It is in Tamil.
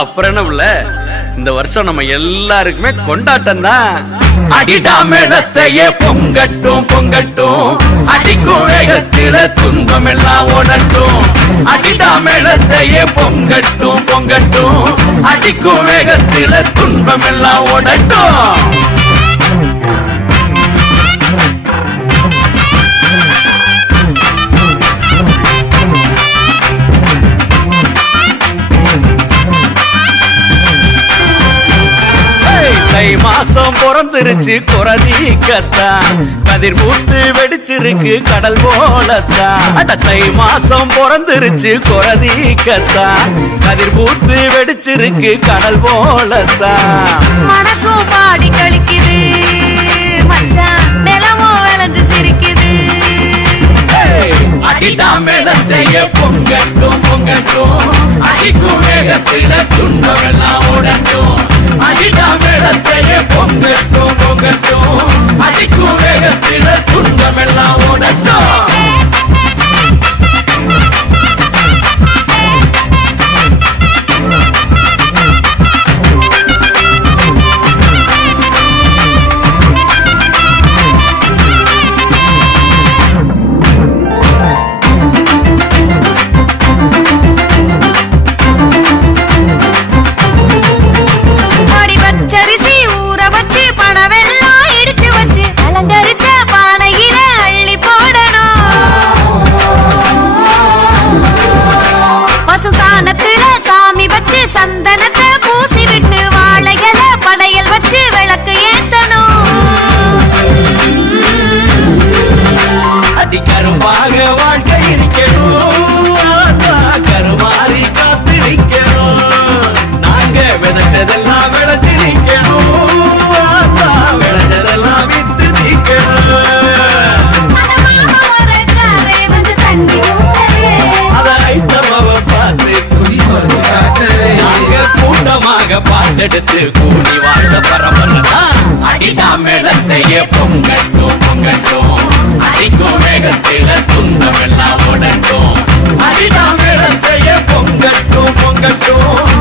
அப்புறம் என்ன இந்த வருஷம் நம்ம எல்லாருக்குமே கொண்டாட்டம் தான். அடிடா மேளத்தையே பொங்கட்டும் பொங்கட்டும், அடிக்கும் வேகத்தில துன்பம் எல்லாம் ஓடட்டும். அடிடா மேளத்தையே பொங்கட்டும் பொங்கட்டும், அடிக்கும் வேகத்தில துன்பம் எல்லாம் ஓடட்டும். தை மாசம் பிறந்துருச்சு குறதி கத்தா, கதிர் மூத்து வெடிச்சிருக்கு கடல் போலத்தான். அட தை மாசம் பிறந்துருச்சு குறதி கத்தா, கதிர் மூத்து வெடிச்சிருக்கு கடல் போலத்தான். மனசும் பாடி கழிக்குது மச்சான், நிலமும் விளைஞ்சு சிரிக்குது. அடிடா மேளத்தையே பொங்கட்டும் பொங்கட்டும், அடிக்கும் வேகத்தில துன்பம் எல்லாம் ஓடட்டும். அடிடா மேளத்தையே பொங்கட்டும் பொங்கட்டும், அடிக்கும் வேகத்தில துன்பம் எல்லாம் ஓடட்டும். சந்தனத்தை பூசி விட்டு வாழையில படையல் வச்சு விளக்கு ஏத்தணும். அடி கருமாக வாழ்க்கை இருக்கணும், கருமாறி காத்து நிக்கணும். நாங்க விதைச்சதெல்லாம் விளைச்சு நிக்கணும், விளைஞ்சதெல்லாம் வித்து நிக்கணும். அதை ஐத்தமாவ பார்த்து கூட்டமாக பாட்டெடுத்து கூடி வாழ்ந்த பரம்பரா. அடிடா மேளத்தையே பொங்கட்டும் பொங்கட்டும், அடிக்கும் வேகத்தில துன்பம் எல்லாம் ஓடட்டும். அடிடா மேளத்தையே பொங்கட்டும் பொங்கட்டும்,